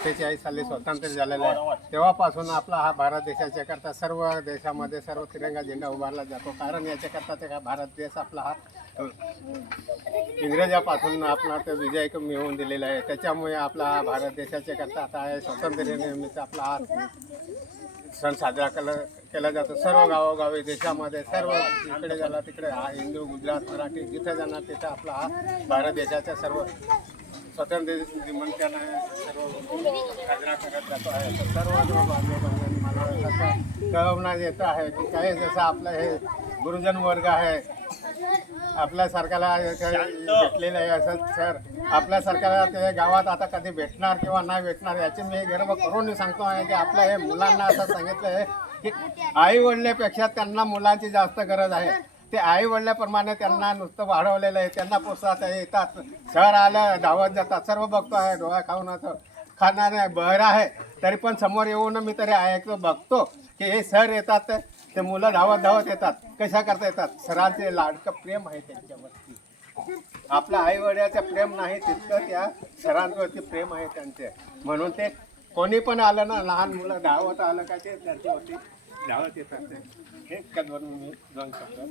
सत्तेचाळीस साली स्वतंत्र झालेलं आहे. तेव्हापासून आपला हा भारत देशाच्या करता सर्व देशामध्ये सर्व तिरंगा झेंडा उभारला जातो. कारण याच्याकरता ते भारत देश आपला हा इंग्रजापासून आपला ते विजय मिळवून दिलेला आहे. त्याच्यामुळे आपला हा भारत देशाच्या करता आता आहे स्वातंत्र्य निर्मित आपला हा सण साजरा केला केला जातो. सर्व गावोगावी देशामध्ये सर्व इकडे झाला तिकडे हा हिंदू गुजरात मराठी जिथं जाणार तिथं आपला हा भारत देशाच्या सर्व स्वातंत्र्य दिनानिमित्तानं सर्व साजरा करत जातो आहे. तर सर्व जो मला कळवण्यात येतं आहे की काही जसं आपलं हे गुरुजन वर्ग आहे आपल्यासारख्याला भेटलेलं आहे असं सर आपल्यासारख्याला ते गावात आता कधी भेटणार किंवा नाही भेटणार याची मी गर्व करून सांगतो आहे की आपल्या हे मुलांना असं सांगितलं आहे की आई वडल्यापेक्षा त्यांना मुलांची जास्त गरज आहे. ते आई वडिलाप्रमाणे त्यांना नुसतं वाढवलेलं आहे. त्यांना प्रोत्साहन येतात. शहर आलं धावत जातात. सर्व बघतो आहे डोळा खाऊन असं खाणारे बहर आहे. तरी पण समोर येऊन मी तरी ऐकतो बघतो की हे सर येतात ते- ते मुलं धावत धावत येतात. कशा करता येतात? सरांचे लाडकं प्रेम आहे त्यांच्यावरती. आपल्या आईवडिलाचं प्रेम नाही तितकं त्या सरांवरती प्रेम आहे त्यांचे. म्हणून ते कोणी पण आलं ना लहान मुलं धावत आलं का ते त्यांच्यावरती धावत येतात. ते हे मी दोन शब्द